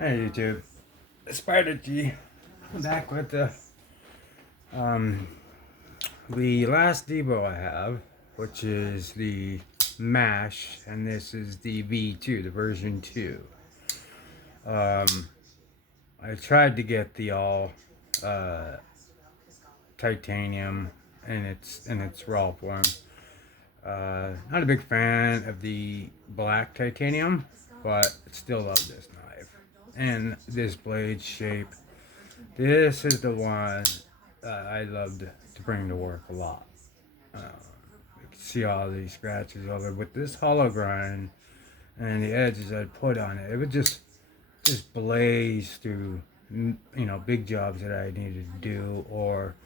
Hey YouTube, Spider G, back with um the last DIVO I have, which is the MASH, and this is the V2, the version 2. Um, I tried to get the all uh, titanium in its raw form. Not a big fan of the black titanium, but still love this knife and this blade shape. This is the one I loved to bring to work a lot. You can see all these scratches over with this hollow grind and the edges I put on it. It would just blaze through, big jobs that I needed to do, or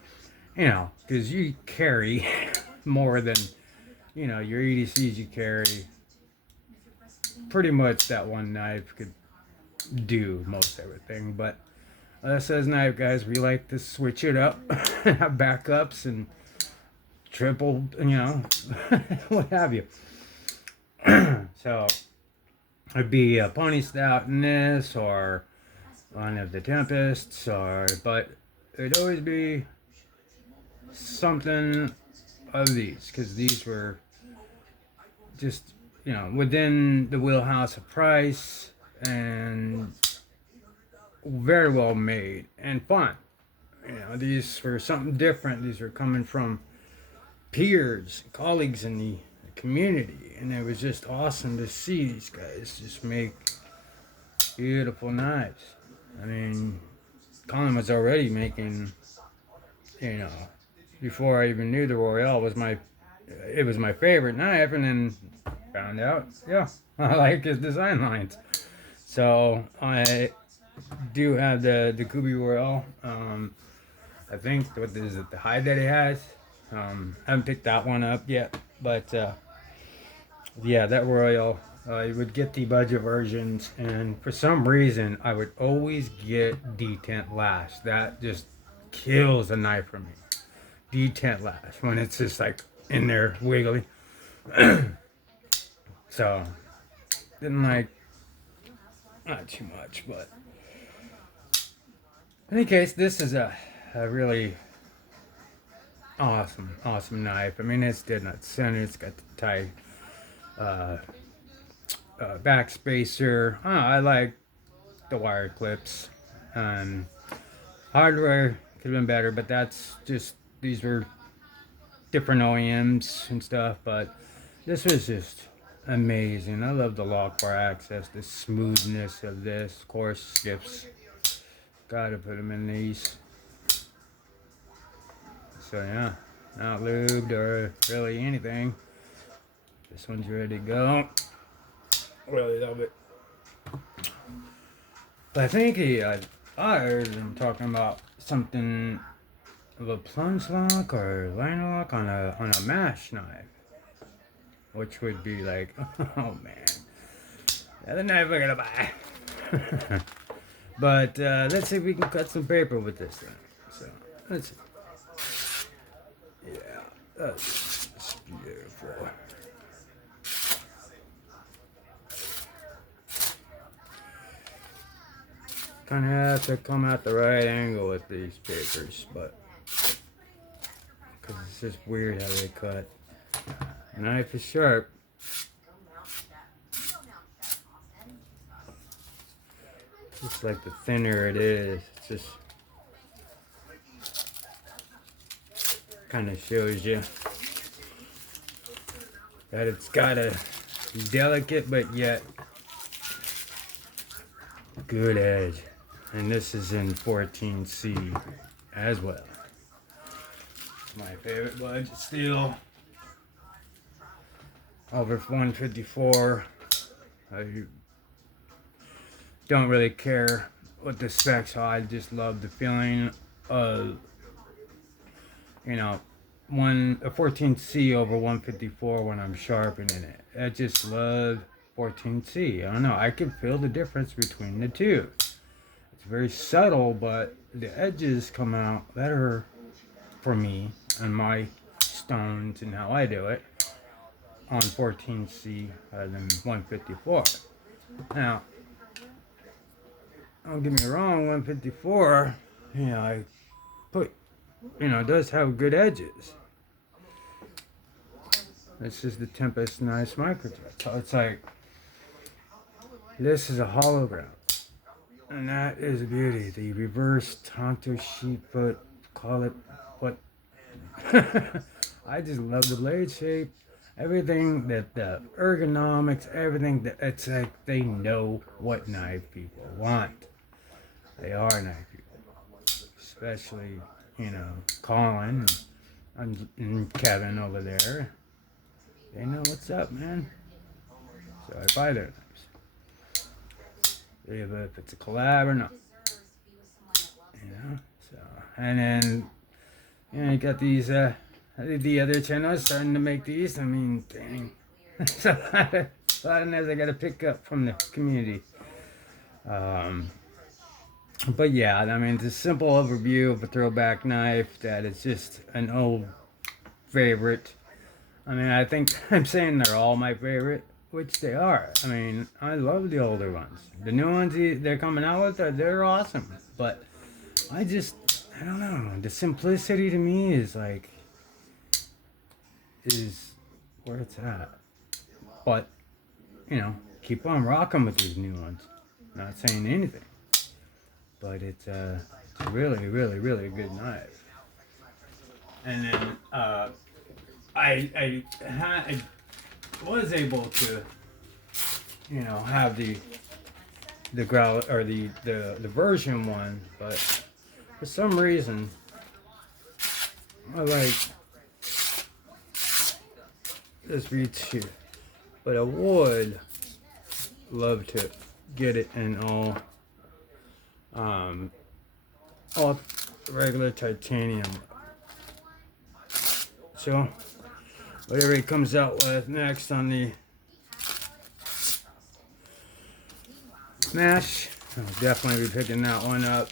because you carry more than your EDCs you carry. Pretty much that one knife could do most everything, but us as knife guys, we like to switch it up, have backups and triple, what have you. So it'd be a pony stout in this, or one of the tempests, but it'd always be something of these, because these were just within the wheelhouse of price and very well made and fun. These were something different. These were coming from peers, colleagues in the community, and it was just awesome to see these guys just make beautiful knives. I mean, Colin was already making, you know, before I even knew the Royale was my favorite knife, and then found out, yeah, I like his design lines. So I do have the Kubi Royale. I think what is it, the hide that he has. I haven't picked that one up yet, but yeah, that Royal. You would get the budget versions, and for some reason, I would always get detent last. That just kills a knife for me. Detent last when it's just like in there wiggly. So didn't like, not too much, but in any case, this is a really awesome knife. I mean, it's dead nut center. It's got the tight uh, back spacer. I like the wire clips. Um, Hardware could have been better, but that's just, these were different OEMs and stuff. But this was just amazing. I love the lock bar access, the smoothness of this. Of course, skips. Gotta put them in these. So yeah, not lubed or really anything. This one's ready to go. Really love it. But I think I heard him talking about something of a plunge lock or line lock on a mash knife, which would be like, oh man, the knife we're gonna buy. But let's see if we can cut some paper with this thing. So let's see. Yeah, that's beautiful. Kind of have to come at the right angle with these papers, but because it's just weird how they cut. The knife is sharp. Just like the thinner it is, it's just kind of shows you that it's got a delicate but yet good edge. And this is in 14C as well. My favorite budget steel. Over 154. I don't really care what the specs are. I just love the feeling of, a 14C over 154 when I'm sharpening it. I just love 14C. I don't know. I can feel the difference between the two. It's very subtle, but the edges come out better for me and my stones and how I do it on 14C than 154. Now, don't get me wrong, 154, I put, it does have good edges. This is the Tempest Nice Microjet. So it's like, this is a hologram. And that is a beauty. The reverse Tonto sheet foot, call it what. I just love the blade shape. Everything that the ergonomics, everything that it's like they know what knife people want. They are knife people. Especially, Colin and Kevin over there. They know what's up, man. So I buy their knives. If it's a collab or not. So, and then, you got these, the other channels starting to make these. I mean, dang. It's a lot of knives I gotta pick up from the community. But yeah, I mean, it's a simple overview of a throwback knife that is just an old favorite. I mean, I think I'm saying they're all my favorite, which they are. I mean, I love the older ones. The new ones they're coming out with, they're awesome. But I don't know. The simplicity to me is where it's at. But, keep on rocking with these new ones. Not saying anything. But it's a really, really, really good knife. And then I was able to, have the growl or the version one, but for some reason I like this reach here. But I would love to get it in all regular titanium. So whatever he comes out with next on the Smash, I'll definitely be picking that one up.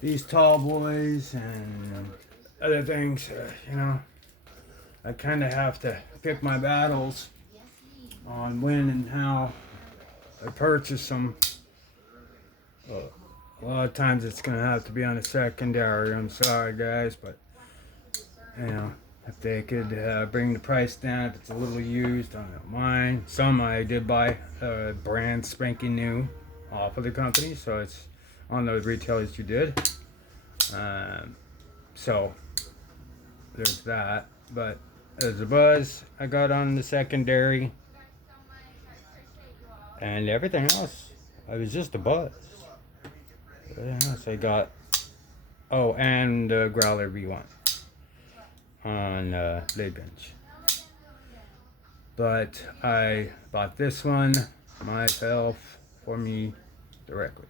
These tall boys and other things, I kind of have to pick my battles on when and how I purchase them. A lot of times it's going to have to be on a secondary. I'm sorry, guys, but, if they could bring the price down, if it's a little used, I don't mind. Some I did buy brand spanking new off of the company, so it's on those retailers you did. So there's that. But there's a buzz I got on the secondary, and everything else, it was just a buzz. Everything else I got. Oh, and the Growler V1 on Blade Bench. But I bought this one myself for me directly.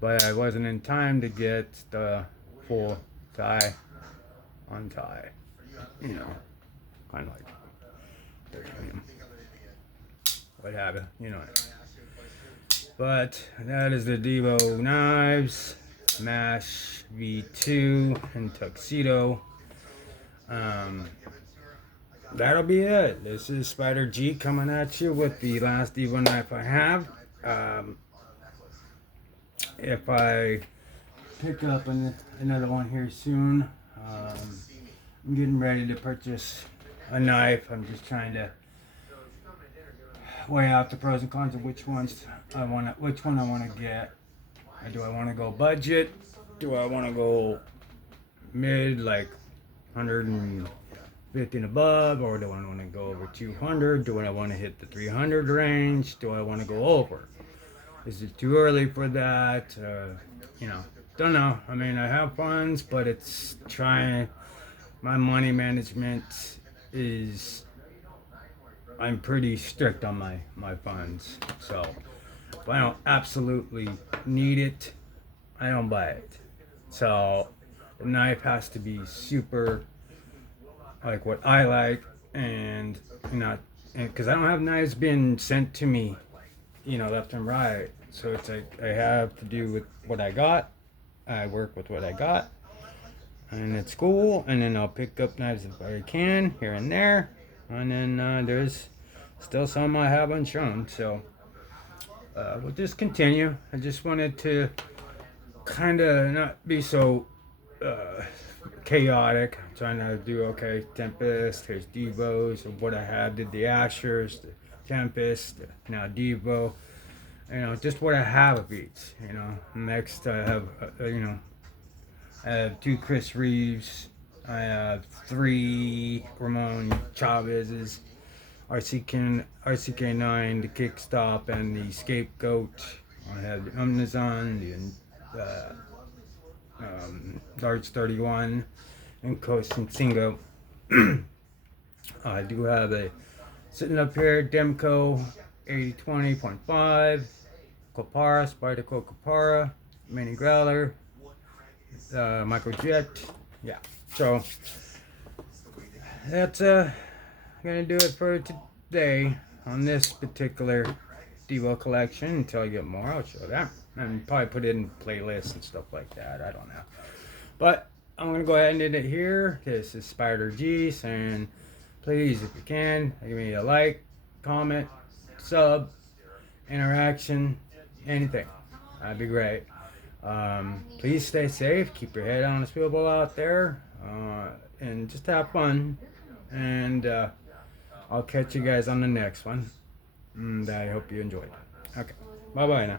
But I wasn't in time to get the full tie on tie. Kind of like titanium. What have you, But that is the DIVO knives, Mash V2 and Tuxedo. That'll be it. This is Spider G coming at you with the last DIVO knife I have. If I pick up another one here soon, I'm getting ready to purchase a knife. I'm just trying to weigh out the pros and cons of which one I want to get. Do I want to go budget? Do I want to go mid, like 150 and above, or do I want to go over 200? Do I want to hit the 300 range? Do I want to go over? Is it too early for that? Don't know. I mean, I have funds, but it's trying. My money management is. I'm pretty strict on my funds. So, if I don't absolutely need it, I don't buy it. So, the knife has to be super, like what I like, and because I don't have knives being sent to me, left and right. So it's like I have to do with what I got. I work with what I got, and it's cool. And then I'll pick up knives if I can here and there. And then there's still some I haven't shown. So we'll just continue. I just wanted to kind of not be so uh, chaotic. I'm trying to do okay. Tempest, here's Devos, and what I had did the Ashers, the Tempest, now Devo. Just what I have of each. Next I have I have two Chris Reeves. I have three Ramon Chavez's. RCK9, the Kickstop, and the Scapegoat. I have the Amazon, the Darts 31, and Coast and Singo. I do have a sitting up here Demco 8020.5, Copara, Spyderco Copara, Mini Growler, Microjet. Yeah, so that's gonna do it for today on this particular DIVO collection. Until I get more, I'll show that and probably put it in playlists and stuff like that. I don't know, but I'm gonna go ahead and end it here. This is Spider G saying, please, if you can, give me a like, comment, sub, interaction, anything. That'd be great. Please stay safe. Keep your head on a swivel out there, and just have fun. And I'll catch you guys on the next one. And I hope you enjoyed. Okay. Bye bye now.